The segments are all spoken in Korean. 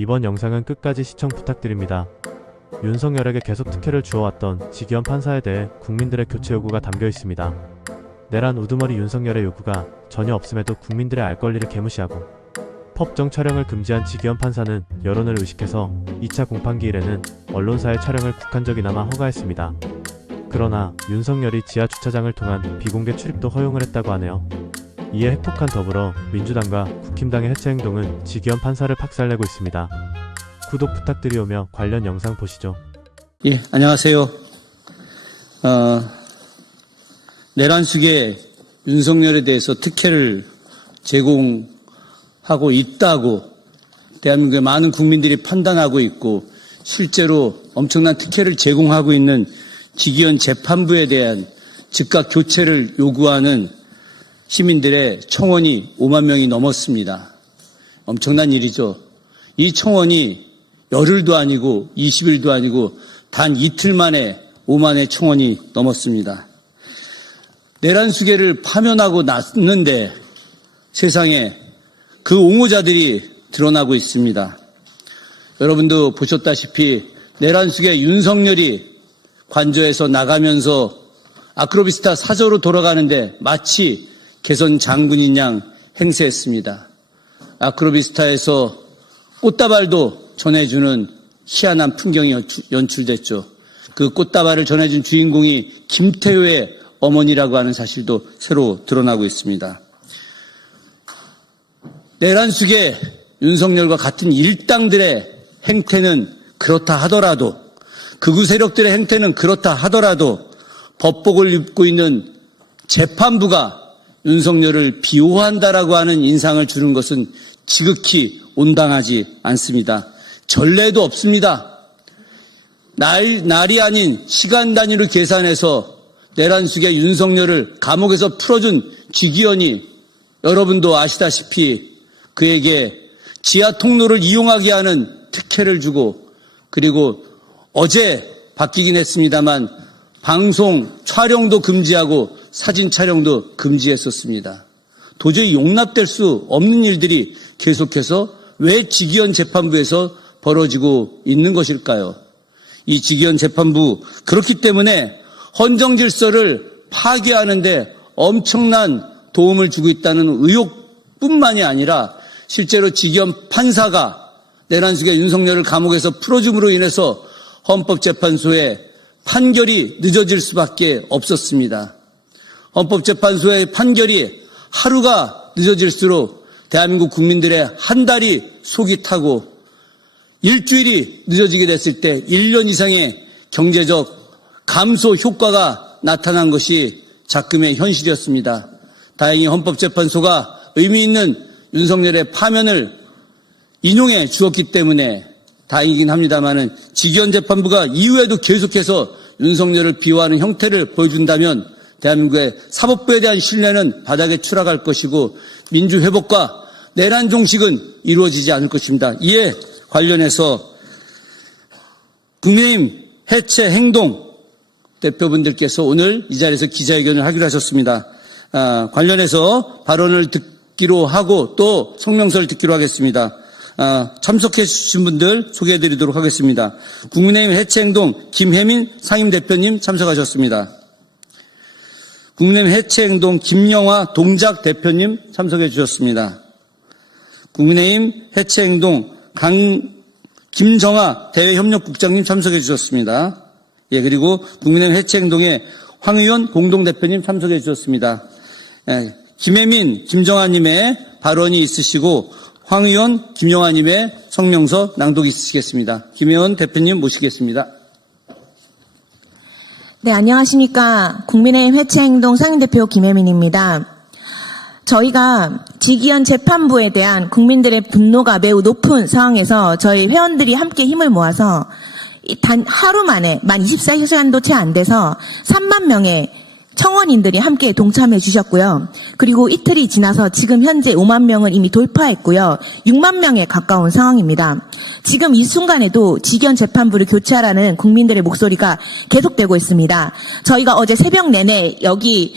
이번 영상은 끝까지 시청 부탁드립니다. 윤석열에게 계속 특혜를 주어왔던 지기현 판사에 대해 국민들의 교체 요구가 담겨 있습니다. 내란 우두머리 윤석열의 요구가 전혀 없음에도 국민들의 알 권리를 개무시하고 법정 촬영을 금지한 지기현 판사는 여론을 의식해서 2차 공판기 일에는 언론사의 촬영을 국한적이나마 허가했습니다. 그러나 윤석열이 지하 주차장을 통한 비공개 출입도 허용을 했다고 하네요. 이에 핵폭한 더불어 민주당과 국힘당의 해체 행동은 지기현 판사를 박살내고 있습니다. 구독 부탁드리오며 관련 영상 보시죠. 예, 안녕하세요. 내란 속에 윤석열에 대해서 특혜를 제공하고 있다고 대한민국의 많은 국민들이 판단하고 있고 실제로 엄청난 특혜를 제공하고 있는 지기현 재판부에 대한 즉각 교체를 요구하는 시민들의 청원이 5만 명이 넘었습니다. 엄청난 일이죠. 이 청원이 열흘도 아니고 20일도 아니고 단 이틀 만에 5만의 청원이 넘었습니다. 내란 수계를 파면하고 났는데 세상에 그 옹호자들이 드러나고 있습니다. 여러분도 보셨다시피 내란 수계 윤석열이 관저에서 나가면서 아크로비스타 사저로 돌아가는데 마치 개선 장군인 양 행세했습니다. 아크로비스타에서 꽃다발도 전해주는 희한한 풍경이 연출됐죠. 그 꽃다발을 전해준 주인공이 김태효의 어머니라고 하는 사실도 새로 드러나고 있습니다. 내란 속에 윤석열과 같은 일당들의 행태는 그렇다 하더라도 극우 세력들의 행태는 그렇다 하더라도 법복을 입고 있는 재판부가 윤석열을 비호한다라고 하는 인상을 주는 것은 지극히 온당하지 않습니다. 전례도 없습니다. 날이 아닌 시간 단위로 계산해서 내란 속에 윤석열을 감옥에서 풀어준 지기현이 여러분도 아시다시피 그에게 지하 통로를 이용하게 하는 특혜를 주고 그리고 어제 바뀌긴 했습니다만 방송 촬영도 금지하고 사진 촬영도 금지했었습니다. 도저히 용납될 수 없는 일들이 계속해서 왜 지기현 재판부에서 벌어지고 있는 것일까요? 이 지기현 재판부 그렇기 때문에 헌정 질서를 파괴하는데 엄청난 도움을 주고 있다는 의혹뿐만이 아니라 실제로 지기현 판사가 내란 속에 윤석열을 감옥에서 풀어줌으로 인해서 헌법재판소의 판결이 늦어질 수밖에 없었습니다. 헌법재판소의 판결이 하루가 늦어질수록 대한민국 국민들의 한 달이 속이 타고 일주일이 늦어지게 됐을 때 1년 이상의 경제적 감소 효과가 나타난 것이 작금의 현실이었습니다. 다행히 헌법재판소가 의미 있는 윤석열의 파면을 인용해 주었기 때문에 다행이긴 합니다만은 지기현 재판부가 이후에도 계속해서 윤석열을 비호하는 형태를 보여준다면 대한민국의 사법부에 대한 신뢰는 바닥에 추락할 것이고 민주회복과 내란 종식은 이루어지지 않을 것입니다. 이에 관련해서 국민의힘 해체 행동 대표분들께서 오늘 이 자리에서 기자회견을 하기로 하셨습니다. 관련해서 발언을 듣기로 하고 또 성명서를 듣기로 하겠습니다. 참석해 주신 분들 소개해 드리도록 하겠습니다. 국민의힘 해체행동 김혜민 상임대표님 참석하셨습니다. 국민의힘 해체행동 김영화 동작 대표님 참석해 주셨습니다. 국민의힘 해체행동 김정아 대외협력국장님 참석해 주셨습니다. 예, 그리고 국민의힘 해체행동의 황의원 공동대표님 참석해 주셨습니다. 김혜민, 김정아님의 발언이 있으시고 황 의원, 김영아님의 성명서 낭독이 있으시겠습니다. 김 의원 대표님 모시겠습니다. 네, 안녕하십니까. 국민의힘 해체행동 상임대표 김혜민입니다. 저희가 지기현 재판부에 대한 국민들의 분노가 매우 높은 상황에서 저희 회원들이 함께 힘을 모아서 단 하루 만에 만 24시간도 채 안 돼서 3만 명의 청원인들이 함께 동참해 주셨고요. 그리고 이틀이 지나서 지금 현재 5만 명을 이미 돌파했고요. 6만 명에 가까운 상황입니다. 지금 이 순간에도 지기현 재판부를 교체하라는 국민들의 목소리가 계속되고 있습니다. 저희가 어제 새벽 내내 여기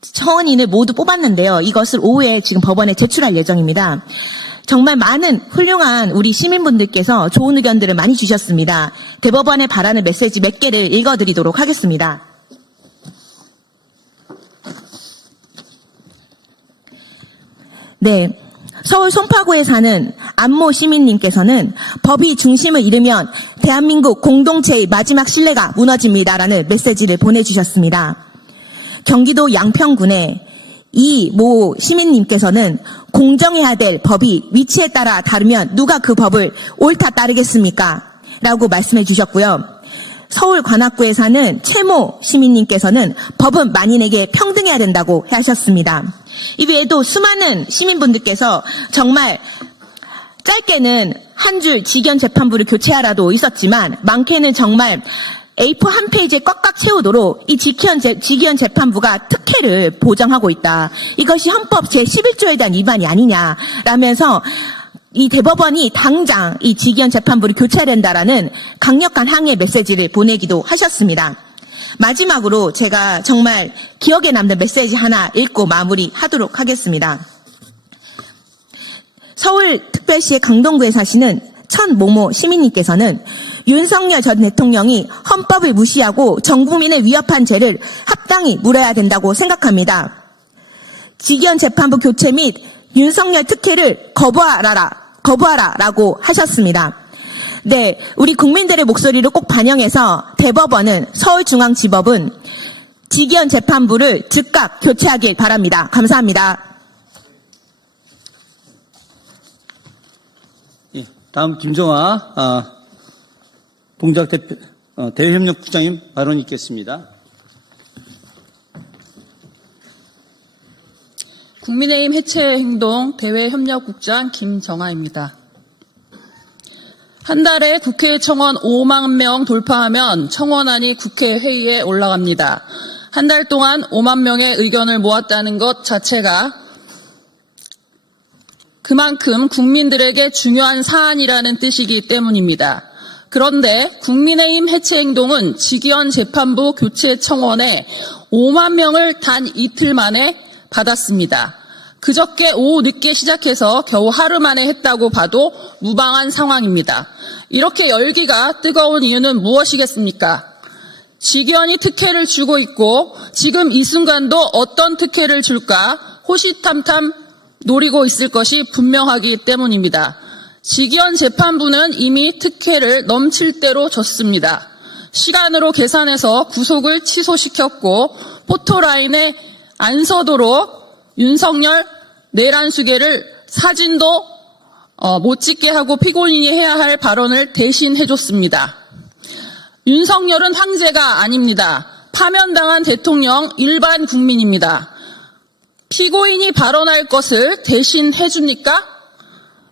청원인을 모두 뽑았는데요. 이것을 오후에 지금 법원에 제출할 예정입니다. 정말 많은 훌륭한 우리 시민분들께서 좋은 의견들을 많이 주셨습니다. 대법원에 바라는 메시지 몇 개를 읽어드리도록 하겠습니다. 네. 서울 송파구에 사는 안모 시민님께서는 법이 중심을 잃으면 대한민국 공동체의 마지막 신뢰가 무너집니다라는 메시지를 보내주셨습니다. 경기도 양평군의 이모 시민님께서는 공정해야 될 법이 위치에 따라 다르면 누가 그 법을 옳다 따르겠습니까? 라고 말씀해 주셨고요. 서울 관악구에 사는 최모 시민님께서는 법은 만인에게 평등해야 된다고 하셨습니다. 이 외에도 수많은 시민분들께서 정말 짧게는 한 줄 직연 재판부를 교체하라도 있었지만 많게는 정말 A4 한 페이지에 꽉꽉 채우도록 이 직위원 재판부가 특혜를 보장하고 있다. 이것이 헌법 제11조에 대한 위반이 아니냐라면서 이 대법원이 당장 이 직위원 재판부를 교체해야 된다라는 강력한 항의 메시지를 보내기도 하셨습니다. 마지막으로 제가 정말 기억에 남는 메시지 하나 읽고 마무리하도록 하겠습니다. 서울특별시의 강동구에 사시는 천모모 시민님께서는 윤석열 전 대통령이 헌법을 무시하고 전 국민을 위협한 죄를 합당히 물어야 된다고 생각합니다. 직위원 재판부 교체 및 윤석열 특혜를 거부하라라고 하셨습니다. 네, 우리 국민들의 목소리를 꼭 반영해서 대법원은 서울중앙지법은 직위원 재판부를 즉각 교체하길 바랍니다. 감사합니다. 예, 다음 김정아 동작 대표 대외협력국장님 발언이 있겠습니다. 국민의힘 해체행동 대외협력국장 김정아입니다. 한 달에 국회 청원 5만 명 돌파하면 청원안이 국회 회의에 올라갑니다. 한 달 동안 5만 명의 의견을 모았다는 것 자체가 그만큼 국민들에게 중요한 사안이라는 뜻이기 때문입니다. 그런데 국민의힘 해체행동은 직위원 재판부 교체 청원에 5만 명을 단 이틀 만에 받았습니다. 그저께 오후 늦게 시작해서 겨우 하루 만에 했다고 봐도 무방한 상황입니다. 이렇게 열기가 뜨거운 이유는 무엇이겠습니까? 직위원이 특혜를 주고 있고 지금 이 순간도 어떤 특혜를 줄까 호시탐탐 노리고 있을 것이 분명하기 때문입니다. 직위원 재판부는 이미 특혜를 넘칠 대로 줬습니다. 시간으로 계산해서 구속을 취소시켰고 포토라인에 안 서도록 윤석열 내란수계를 사진도 못 찍게 하고 피고인이 해야 할 발언을 대신 해줬습니다. 윤석열은 황제가 아닙니다. 파면당한 대통령 일반 국민입니다. 피고인이 발언할 것을 대신 해줍니까?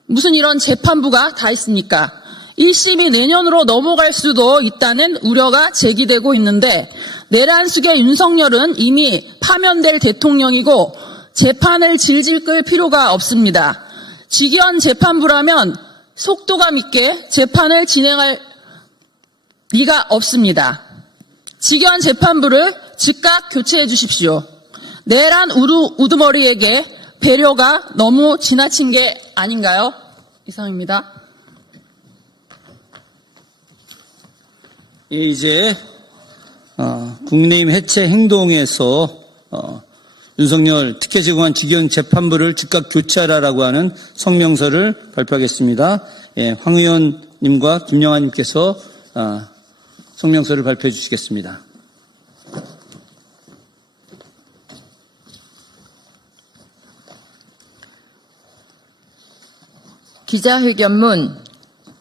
무슨 이런 재판부가 다 있습니까? 1심이 내년으로 넘어갈 수도 있다는 우려가 제기되고 있는데 내란수계 윤석열은 이미 파면될 대통령이고 재판을 질질 끌 필요가 없습니다. 직위원 재판부라면 속도감 있게 재판을 진행할 리가 없습니다. 직위원 재판부를 즉각 교체해 주십시오. 내란 우두머리에게 배려가 너무 지나친 게 아닌가요? 이상입니다. 예, 이제 국민의힘 해체 행동에서 윤석열 특혜 제공한 직위원 재판부를 즉각 교체하라라고 하는 성명서를 발표하겠습니다. 예, 황 의원님과 김영아님께서 성명서를 발표해 주시겠습니다. 기자회견문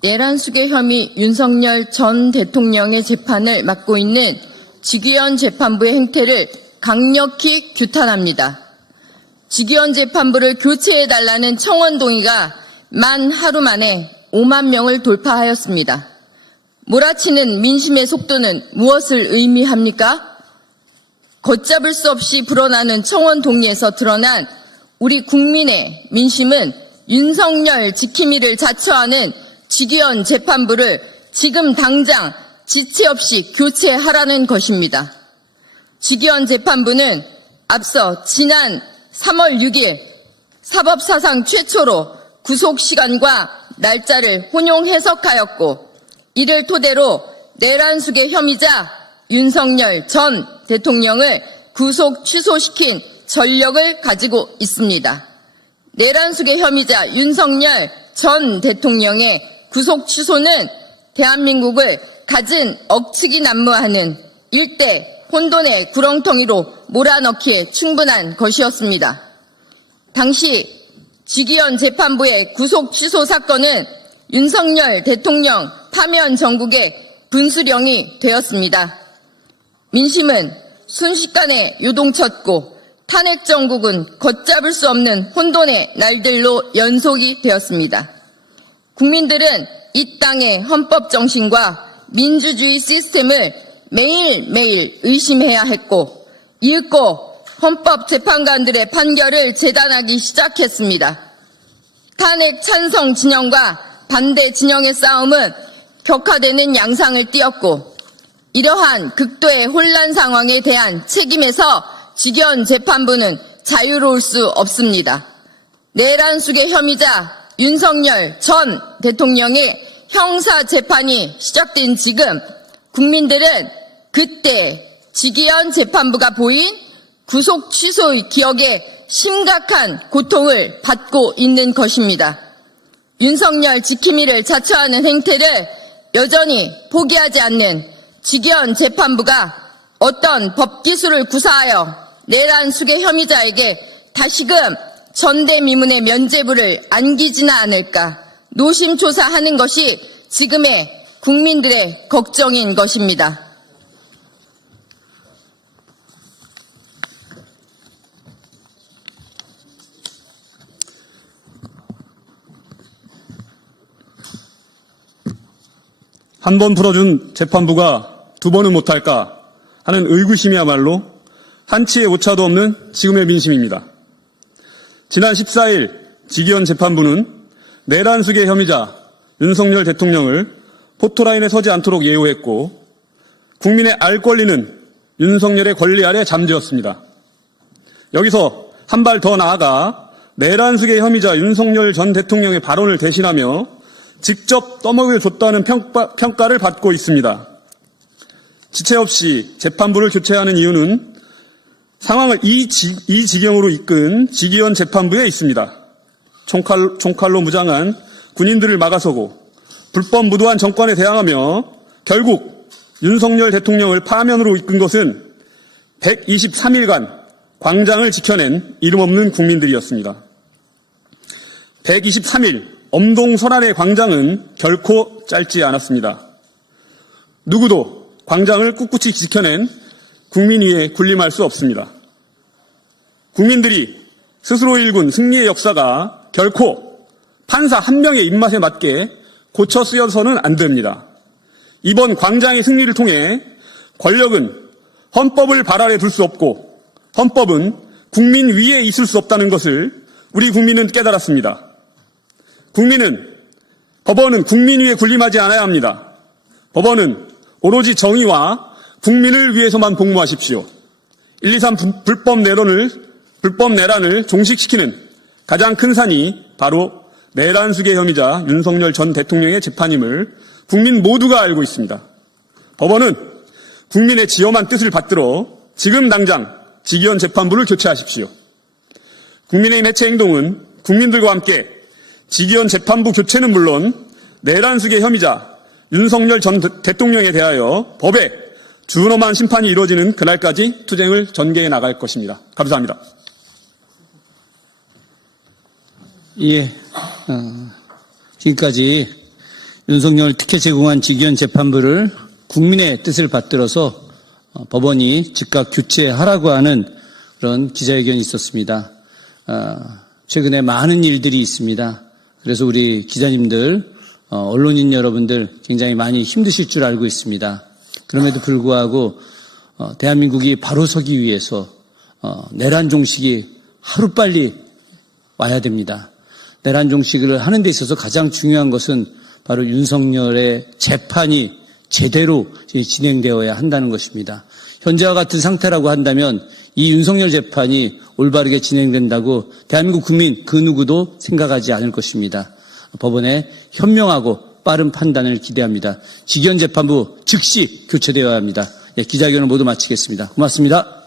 내란수계 혐의 윤석열 전 대통령의 재판을 맡고 있는 직위원 재판부의 행태를 강력히 규탄합니다. 직위원 재판부를 교체해달라는 청원 동의가 만 하루 만에 5만 명을 돌파하였습니다. 몰아치는 민심의 속도는 무엇을 의미합니까? 걷잡을 수 없이 불어나는 청원 동의에서 드러난 우리 국민의 민심은 윤석열 지킴이를 자처하는 직위원 재판부를 지금 당장 지체 없이 교체하라는 것입니다. 직위원 재판부는 앞서 지난 3월 6일 사법사상 최초로 구속 시간과 날짜를 혼용 해석하였고 이를 토대로 내란숙의 혐의자 윤석열 전 대통령을 구속 취소시킨 전력을 가지고 있습니다. 내란숙의 혐의자 윤석열 전 대통령의 구속 취소는 대한민국을 갖은 억측이 난무하는 일대 혼돈의 구렁텅이로 몰아넣기에 충분한 것이었습니다. 당시 지기현 재판부의 구속 취소 사건은 윤석열 대통령 파면 정국의 분수령이 되었습니다. 민심은 순식간에 요동쳤고 탄핵 정국은 걷잡을 수 없는 혼돈의 날들로 연속이 되었습니다. 국민들은 이 땅의 헌법 정신과 민주주의 시스템을 매일매일 의심해야 했고 이윽고 헌법재판관들의 판결을 재단하기 시작했습니다. 탄핵 찬성 진영과 반대 진영의 싸움은 격화되는 양상을 띠었고 이러한 극도의 혼란 상황에 대한 책임에서 지기현 재판부는 자유로울 수 없습니다. 내란숙의 혐의자 윤석열 전 대통령의 형사 재판이 시작된 지금 국민들은 그때 지기현 재판부가 보인 구속 취소의 기억에 심각한 고통을 받고 있는 것입니다. 윤석열 지킴이를 자처하는 행태를 여전히 포기하지 않는 지기현 재판부가 어떤 법기술을 구사하여 내란숙의 혐의자에게 다시금 전대미문의 면죄부를 안기지는 않을까 노심초사하는 것이 지금의 국민들의 걱정인 것입니다. 한 번 풀어준 재판부가 두 번은 못할까 하는 의구심이야말로 한치의 오차도 없는 지금의 민심입니다. 지난 14일 지기현 재판부는 내란숙의 혐의자 윤석열 대통령을 포토라인에 서지 않도록 예우했고 국민의 알 권리는 윤석열의 권리 아래 잠재웠습니다. 여기서 한 발 더 나아가 내란숙의 혐의자 윤석열 전 대통령의 발언을 대신하며 직접 떠먹여줬다는 평가를 받고 있습니다. 지체 없이 재판부를 교체하는 이유는 상황을 이 지경으로 이끈 지기현 재판부에 있습니다. 총칼로 무장한 군인들을 막아서고 불법 무도한 정권에 대항하며 결국 윤석열 대통령을 파면으로 이끈 것은 123일간 광장을 지켜낸 이름 없는 국민들이었습니다. 123일 엄동설안의 광장은 결코 짧지 않았습니다. 누구도 광장을 꿋꿋이 지켜낸 국민 위에 군림할 수 없습니다. 국민들이 스스로 일군 승리의 역사가 결코 판사 한 명의 입맛에 맞게 고쳐 쓰여서는 안 됩니다. 이번 광장의 승리를 통해 권력은 헌법을 발 아래 둘 수 없고 헌법은 국민 위에 있을 수 없다는 것을 우리 국민은 깨달았습니다. 법원은 국민 위에 군림하지 않아야 합니다. 법원은 오로지 정의와 국민을 위해서만 복무하십시오. 123 불법 내란을 종식시키는 가장 큰 산이 바로 내란숙의 혐의자 윤석열 전 대통령의 재판임을 국민 모두가 알고 있습니다. 법원은 국민의 지엄한 뜻을 받들어 지금 당장 지기현 재판부를 교체하십시오. 국민의힘 해체 행동은 국민들과 함께 지기현 재판부 교체는 물론 내란숙의 혐의자 윤석열 전 대통령에 대하여 법에 준엄한 심판이 이루어지는 그날까지 투쟁을 전개해 나갈 것입니다. 감사합니다. 예, 지금까지 윤석열 특혜 제공한 지기현 재판부를 국민의 뜻을 받들어서 법원이 즉각 교체하라고 하는 그런 기자회견이 있었습니다. 최근에 많은 일들이 있습니다. 그래서 우리 기자님들, 언론인 여러분들 굉장히 많이 힘드실 줄 알고 있습니다. 그럼에도 불구하고 대한민국이 바로 서기 위해서 내란 종식이 하루빨리 와야 됩니다. 내란 종식을 하는 데 있어서 가장 중요한 것은 바로 윤석열의 재판이 제대로 진행되어야 한다는 것입니다. 현재와 같은 상태라고 한다면 이 윤석열 재판이 올바르게 진행된다고 대한민국 국민 그 누구도 생각하지 않을 것입니다. 법원의 현명하고 빠른 판단을 기대합니다. 직위원 재판부 즉시 교체되어야 합니다. 기자회견을 모두 마치겠습니다. 고맙습니다.